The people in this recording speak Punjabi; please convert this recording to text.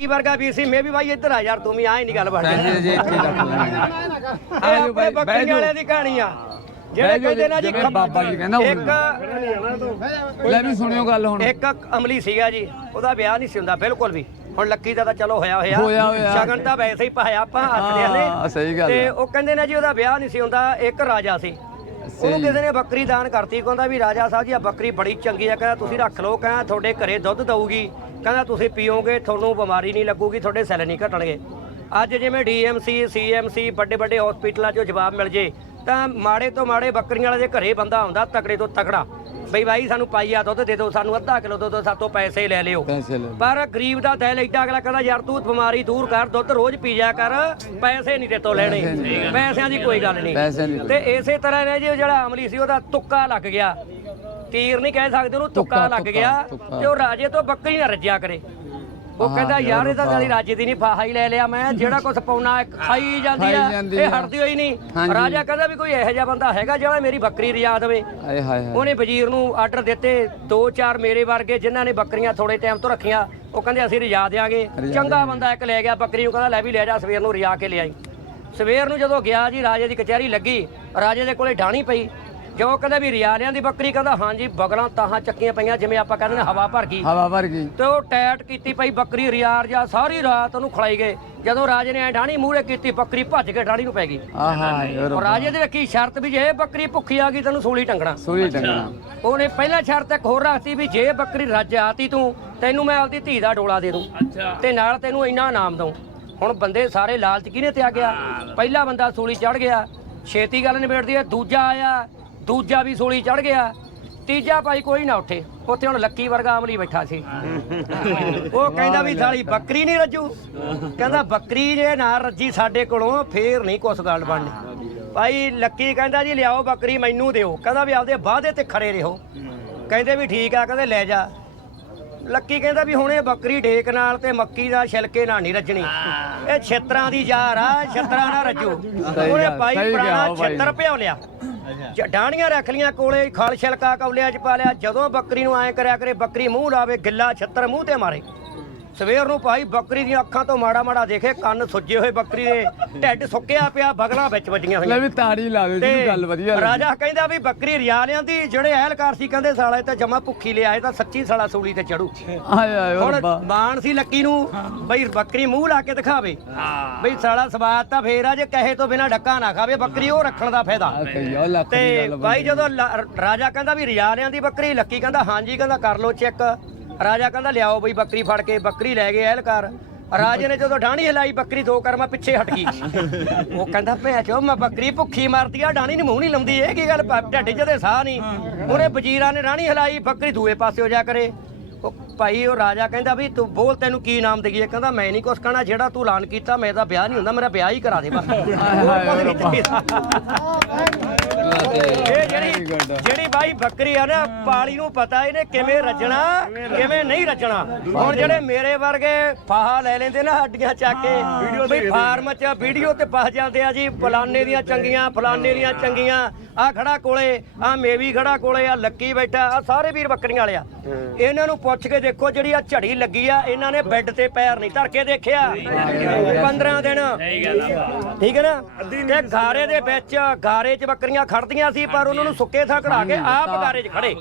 ਕੀ ਵਰਗਾ ਵੀਰ ਸੀ? ਮੈਂ ਵੀ ਬਾਈ ਇੱਧਰ ਆ ਯਾਰ ਤੂੰ ਵੀ ਆਏ ਨਹੀਂ ਗੱਲ ਬਣ ਪੈਸੇ ਜੇ ਇੱਥੇ ਲੈਣੇ ਇਹ ਆਪਣੇ ਬੱਕਰੀ ਵਾਲਿਆਂ ਦੀ ਕਹਾਣੀ ਆ। ਜਿਹੜੇ ਕਹਿੰਦੇ ਨਾ ਜੀ ਬਾਬਾ ਜੀ ਕਹਿੰਦਾ ਇੱਕ ਲੈ ਵੀ ਸੁਣਿਓ ਗੱਲ ਹੁਣ। ਇੱਕ ਅਮਲੀ ਸੀਗਾ ਜੀ ਉਹਦਾ ਵਿਆਹ ਨਹੀਂ ਸੀ ਹੁੰਦਾ ਬਿਲਕੁਲ ਵੀ। ਹੁਣ ਲੱਕੀ ਦਾ ਤਾਂ ਚਲੋ ਹੋਇਆ ਹੋਇਆ। ਸ਼ਗਨ ਤਾਂ ਵੈਸੇ ਹੀ ਪਾਇਆ ਆਪਾਂ ਹੱਥ ਦੇ ਹਾਂ, ਸਹੀ ਗੱਲ ਤੇ। ਉਹ ਕਹਿੰਦੇ ਨੇ ਜੀ ਉਹਦਾ ਵਿਆਹ ਨਹੀਂ ਸੀ ਹੁੰਦਾ ਇੱਕ ਰਾਜਾ ਸੀ। ਉਹਨੂੰ ਸਹੀ। ਕਿਸੇ ਨੇ ਬੱਕਰੀ ਦਾਨ ਕਰਤੀ ਕਹਿੰਦਾ ਵੀ ਰਾਜਾ ਸਾਹਿਬ ਜੀ ਆ ਬੱਕਰੀ ਬੜੀ ਚੰਗੀ ਆ ਕਹਿੰਦਾ ਤੁਸੀਂ ਰੱਖ ਲਓ ਕਹਿੰਦਾ ਤੁਹਾਡੇ ਘਰੇ ਦੁੱਧ ਦਊਗੀ। ਕਹਿੰਦਾ ਤੁਸੀਂ ਪੀਓਗੇ ਤੁਹਾਨੂੰ ਬਿਮਾਰੀ ਨਹੀਂ ਲੱਗੂਗੀ ਤੁਹਾਡੇ ਸੈੱਲ ਨਹੀਂ ਘਟਣਗੇ। ਅੱਜ ਜਿਵੇਂ ਡੀਐਮਸੀ ਸੀਐਮਸੀ ਵੱਡੇ ਵੱਡੇ ਹਸਪੀਟਲਾਂ 'ਚੋਂ ਜਵਾਬ ਮਿਲ ਜੇ ਤਾਂ ਮਾੜੇ ਤੋਂ ਮਾੜੇ ਬੱਕਰੀਆਂ ਵਾਲੇ ਦੇ ਘਰੇ ਬੰਦਾ ਆਉਂਦਾ ਤਕੜੇ ਤੋਂ ਤਕੜਾ। ਬਈ ਬਾਈ ਸਾਨੂੰ ਪਾਈਆ ਦੁੱਧ ਦੇ ਦਿਓ ਸਾਨੂੰ ਅੱਧਾ ਕਿਲੋ ਦੁੱਧ ਸਾਤੋਂ ਪੈਸੇ ਲੈ ਲਿਓ। ਪਰ ਗਰੀਬ ਦਾ ਦਿਲ ਐਡਾ ਅਗਲਾ ਕਹਿੰਦਾ ਯਾਰ ਤੂੰ ਬਿਮਾਰੀ ਦੂਰ ਕਰ ਦੁੱਧ ਰੋਜ਼ ਪੀ ਜਾ ਕਰ ਪੈਸੇ ਨਹੀਂ ਤੇਤੋਂ ਲੈਣੇ। ਪੈਸਿਆਂ ਦੀ ਕੋਈ ਗੱਲ ਨਹੀਂ। ਤੇ ਇਸੇ ਤਰ੍ਹਾਂ ਨੇ ਜੀ ਜਿਹੜਾ ਅਮਲੀ ਸੀ ਉਹਦਾ ਤੁੱਕਾ ਲੱਗ ਗਿਆ। ਤੀਰ ਨਹੀਂ ਕਹਿ ਸਕਦੇ ਉਹਨੂੰ ਤੁੱਕਾ ਲੱਗ ਗਿਆ। ਤੇ ਉਹ ਰਾਜੇ ਤੋਂ ਬੱਕਰੀ ਨਾ ਰੱਜਿਆ ਕਰੇ ਉਹ ਕਹਿੰਦਾ ਯਾਰ ਇਹ ਤਾਂ। ਗਾਲੀ ਰਾਜੇ ਦੀ ਨਹੀਂ ਫਾਹਾ ਹੀ ਲੈ ਲਿਆ ਮੈਂ ਜਿਹੜਾ ਕੁਝ ਪਾਉਣਾ ਖਾਈ ਜਾਂਦੀ ਆ ਇਹ। ਹਟਦੀ ਹੋਈ ਨਹੀਂ। ਰਾਜਾ ਕਹਿੰਦਾ ਵੀ ਕੋਈ ਇਹੋ ਜਿਹਾ ਬੰਦਾ ਹੈਗਾ ਜਿਹੜਾ ਮੇਰੀ ਬੱਕਰੀ ਰਿਜਾ ਦੇਵੇ ਆਏ ਹਾਏ ਹਾਏ ਉਹਨੇ ਵਜ਼ੀਰ ਨੂੰ ਆਰਡਰ ਦਿੱਤੇ ਦੋ ਚਾਰ ਮੇਰੇ ਵਰਗੇ ਜਿਨ੍ਹਾਂ ਨੇ ਬੱਕਰੀਆਂ ਥੋੜੇ ਟਾਈਮ ਤੋਂ ਰੱਖੀਆਂ ਉਹ ਕਹਿੰਦੇ ਅਸੀਂ ਰਿਜਾ ਰਿਜਾ ਚੰਗਾ ਬੰਦਾ ਇੱਕ ਲੈ ਗਿਆ ਬੱਕਰੀ ਨੂੰ ਕਹਿੰਦਾ ਲੈ ਵੀ ਲੈ ਜਾ ਸਵੇਰ ਨੂੰ ਰਿਜਾ ਕੇ ਲਿਆਈ ਸਵੇਰ ਨੂੰ ਜਦੋਂ ਗਿਆ ਜੀ ਰਾਜੇ ਦੀ ਕਚਹਿਰੀ ਲੱਗੀ ਰਾਜੇ ਦੇ ਕੋਲੇ ਢਾਣੀ ਪਈ ਜੋ ਕਹਿੰਦਾ ਵੀ ਰਿਜਾ ਲਿਆਂ ਦੀ ਬੱਕਰੀ ਕਹਿੰਦਾ ਹਾਂਜੀ ਬਗਲਾਂ ਤਾਹਾਂ ਚੱਕੀਆਂ ਪਈਆਂ ਜਿਵੇਂ ਆਪਾਂ ਕਹਿੰਦੇ ਨੇ ਹਵਾ ਭਰ ਗਈ। ਹਵਾ ਭਰ ਗਈ। ਤੇ ਉਹ ਟੈਟ ਕੀਤੀ ਪਈ ਬੱਕਰੀ ਰਿਆਰ ਜਾ ਸਾਰੀ ਰਾਤ ਉਹਨੂੰ ਖਲਾਈ ਗਏ। ਜਦੋਂ ਰਾਜੇ ਨੇ ਐ ਢਾਣੀ ਮੂਹਰੇ ਕੀਤੀ ਬੱਕਰੀ ਭੱਜ ਕੇ ਢਾਣੀ ਨੂੰ ਪੈ ਗਈ। ਆਹਾ ਰਾਜੇ ਦੇ ਰੱਖੀ ਸ਼ਰਤ ਵੀ ਜੇ ਬੱਕਰੀ ਭੁੱਖੀ ਆ ਗਈ ਤੈਨੂੰ ਸੂਲੀ ਟੰਗਣਾ। ਸੂਈ ਟੰਗਣਾ। ਉਹਨੇ ਪਹਿਲਾਂ ਸ਼ਰਤ ਇੱਕ ਹੋਰ ਰੱਖਤੀ ਵੀ ਜੇ ਬੱਕਰੀ ਰੱਜ ਆਤੀ ਤੂੰ ਤੈਨੂੰ ਮੈਂ ਆਪਦੀ ਧੀ ਦਾ ਡੋਲਾ ਦੇ ਦੂੰ। ਤੇ ਨਾਲ ਤੈਨੂੰ ਇੰਨਾ ਇਨਾਮ ਦਊਂ। ਹੁਣ ਬੰਦੇ ਸਾਰੇ ਲਾਲਚ ਕਿਹਨੇ ਤੇ ਆ ਗਿਆ ਪਹਿਲਾ ਬੰਦਾ ਸੂਲੀ ਚੜ ਗਿਆ ਛੇਤੀ ਗੱਲ ਨਿਬੇੜਦੀ ਹੈ ਦੂਜਾ ਆਇਆ ਦੂਜਾ ਵੀ ਸੂਲੀ ਚੜ ਗਿਆ। ਤੀਜਾ ਭਾਈ ਕੋਈ ਨਾ ਉੱਠੇ। ਉੱਥੇ ਹੁਣ ਲੱਕੀ ਵਰਗਾ ਅਮਲੀ ਬੈਠਾ ਸੀ। ਉਹ ਕਹਿੰਦਾ ਵੀ ਸਾਲੀ ਬੱਕਰੀ ਨਹੀਂ ਰੱਜੂ। ਕਹਿੰਦਾ ਬੱਕਰੀ ਜੇ ਨਾ ਰੱਜੀ ਸਾਡੇ ਕੋਲੋਂ ਫੇਰ ਨਹੀਂ ਕੁਛ ਗੱਲ ਬਣਨੀ। ਭਾਈ ਲੱਕੀ ਕਹਿੰਦਾ ਜੀ ਲਿਆਓ ਬੱਕਰੀ ਮੈਨੂੰ ਦਿਓ। ਕਹਿੰਦਾ ਵੀ ਆਪਦੇ ਵਾਅਦੇ ਤੇ ਖੜੇ ਰਹੋ। ਕਹਿੰਦੇ ਵੀ ਠੀਕ ਆ ਕਹਿੰਦੇ ਲੈ ਜਾ। ਲੱਕੀ ਕਹਿੰਦਾ ਵੀ ਹੁਣ ਇਹ ਬੱਕਰੀ ਢੇਕ ਨਾਲ ਤੇ ਮੱਕੀ ਦਾ ਛਿਲਕੇ ਨਾਲ ਨਹੀਂ ਰੱਜਣੀ। ਇਹ ਛਿੱਤਰਾਂ ਦੀ ਯਾਰ ਆ ਛਿੱਤਰਾਂ ਨਾਲ ਰੱਜੂ। ਉਹਨੇ ਭਾਈ ਪੁਰਾਣਾ। ਛਿੱਤਰ ਭਿਓ ਲਿਆ। ਜ- ਡਾਣੀਆਂ ਰੱਖ ਲੀਆਂ ਕੋਲੇ, ਖਲ ਛਿਲਕਾ ਕੌਲਿਆਂ ਚ ਪਾ ਲਿਆ, ਜਦੋਂ ਬੱਕਰੀ ਨੂੰ ਐਂ ਕਰਿਆ ਕਰੇ, ਬੱਕਰੀ ਮੂੰਹ ਲਾਵੇ, ਗਿੱਲਾ ਛੱਤਰ ਮੂੰਹ ਤੇ ਮਾਰੇ। ਸਵੇਰ ਨੂੰ ਭਾਈ ਬੱਕਰੀ ਦੀਆਂ ਅੱਖਾਂ ਤੋਂ ਮਾੜਾ ਮਾੜਾ ਦੇਖੇ ਕੰਨ ਸੁੱਜੇ ਹੋਏ ਬੱਕਰੀ ਦੇ ਢਿੱਡ ਸੁੱਕਿਆ ਪਿਆ ਬਗਲਾਂ ਵਿੱਚ ਵੱਜੀਆਂ ਲੈ ਹੋਈਆਂ ਵੀ ਤਾੜੀ ਲਾ ਦਿਓ ਜੀ ਗੱਲ ਵਧੀਆ ਲੱਗੀ। ਰਾਜਾ ਕਹਿੰਦਾ ਵੀ ਬੱਕਰੀ ਰਿਆ ਲਿਆਂਦੀ ਜਿਹੜੇ ਅਹਿਲਕਾਰ ਸੀ ਕਹਿੰਦੇ ਸਾਲਾ ਤਾਂ ਜਮਾ ਭੁੱਖੀ ਲਿਆਏ ਤਾਂ ਸੱਚੀ ਸਾਲਾ ਸੂਲੀ ਤੇ ਚੜੂ। ਆਏ ਆਏ ਹੁਣ ਮਾਨ ਸੀ ਲੱਕੀ ਨੂੰ ਬਈ ਬੱਕਰੀ ਮੂੰਹ ਲਾ ਕੇ ਦਿਖਾਵੇ। ਬਈ ਸਾਲਾ ਸਵਾਦ ਤਾਂ ਫੇਰ ਆ ਜੇ ਕਹੇ ਤੋਂ ਬਿਨਾ ਡੱਕਾ ਨਾ ਖਾਵੇ ਬੱਕਰੀ ਉਹ ਰੱਖਣ ਦਾ ਫਾਇਦਾ। ਦੀ ਤੇ ਬਾਈ ਜਦੋਂ ਲਾ- ਰਾਜਾ ਕਹਿੰਦਾ ਵੀ ਰਿਆ ਲਿਆਂਦੀ ਬੱਕਰੀ ਲੱਕੀ ਕਹਿੰਦਾ ਹਾਂਜੀ ਕਹਿੰਦਾ ਕਰ ਲੋ ਚੈੱਕ। ਰਾਜਾ ਕਹਿੰਦਾ ਲਿਆਓ ਬਈ ਬੱਕਰੀ ਫੜ ਕੇ ਬੱਕਰੀ ਲੈ ਗਏ ਅਹਿਲਕਾਰ ਰਾਜੇ ਨੇ ਜਦੋਂ ਢਾਣੀ ਹਿਲਾਈ ਬੱਕਰੀ ਦੋ ਕਰਮਾ ਪਿੱਛੇ ਹਟ ਗਈ। ਉਹ ਕਹਿੰਦਾ ਭੈ ਚੋ ਮੈਂ ਬੱਕਰੀ ਭੁੱਖੀ ਮਾਰਦੀ ਆ ਢਾਣੀ ਨੂੰ ਮੂੰਹ ਨਹੀਂ ਲਾਉਂਦੀ ਇਹ ਕੀ ਗੱਲ ਢਿੱਡ ਜਦੇ ਸਾਹ ਨਹੀਂ ਉਹਨੇ ਵਜ਼ੀਰਾਂ ਨੇ ਰਾਣੀ ਹਿਲਾਈ ਬੱਕਰੀ ਦੂਏ ਪਾਸੇ ਹੋ ਜਾ ਕਰੇ। ਉਹ ਭਾਈ ਉਹ ਰਾਜਾ ਕਹਿੰਦਾ ਵੀ ਤੂੰ ਬੋਲ ਤੈਨੂੰ ਕੀ ਨਾਮ ਦੇਈਏ? ਕਹਿੰਦਾ ਮੈਂ ਨਹੀਂ ਕੁਛ ਕਹਿਣਾ ਜਿਹੜਾ ਤੂੰ ਐਲਾਨ ਕੀਤਾ ਮੇਰਾ ਵਿਆਹ ਨਹੀਂ ਹੁੰਦਾ ਮੇਰਾ ਵਿਆਹ ਹੀ ਕਰਾ ਦੇ ਬਸ। ਇਹ ਜਿਹੜੀ ਜਿਹੜੀ ਬਾਈ ਬੱਕਰੀ ਆ ਨਾ ਪਾਲੀ ਨੂੰ ਪਤਾ ਇਹਨੇ ਕਿਵੇਂ ਰੱਜਣਾ ਕਿਵੇਂ ਨਹੀਂ ਰੱਜਣਾ। ਹੁਣ ਜਿਹੜੇ ਮੇਰੇ ਵਰਗੇ ਫਾਹਾ ਲੈ ਲੈਂਦੇ ਨਾ ਹੱਡੀਆਂ ਚੱਕ ਕੇ ਬਈ ਫਾਰਮ 'ਚ ਵੀਡੀਓ ਤੇ ਪਾ ਜਾਂਦੇ ਆ ਜੀ ਫਲਾਨੇ ਦੀਆਂ ਚੰਗੀਆਂ ਫਲਾਨੇ ਦੀਆਂ ਚੰਗੀਆਂ। ਆ ਖੜਾ ਕੋਲੇ ਆ ਮੇਵੀ ਖੜਾ ਕੋਲੇ ਆ ਲੱਕੀ ਬੈਠਾ ਆ ਸਾਰੇ ਵੀਰ ਬੱਕਰੀਆਂ ਵਾਲੇ ਆ। ਇਹਨਾਂ ਨੂੰ ਪੁੱਛ ਕੇ ਦੇਖੋ ਜਿਹੜੀ ਆ ਝੜੀ ਲੱਗੀ ਆ ਇਹਨਾਂ ਨੇ ਬੈੱਡ ਤੇ ਪੈਰ ਨਹੀਂ ਧਰ ਕੇ ਦੇਖਿਆ। 15 ਦਿਨ। ਠੀਕ ਹੈ ਨਾ? ਤੇ ਗਾਰੇ ਦੇ ਵਿੱਚ ਗਾਰੇ 'ਚ ਬੱਕਰੀਆਂ ਖੜਦੀਆਂ ਸੀ ਪਰ ਉਹਨਾਂ ਨੂੰ ਸੁੱਕੇ ਥਾਂ ਖੜਾ ਕੇ ਆਪ ਗਾਰੇ 'ਚ ਖੜੇ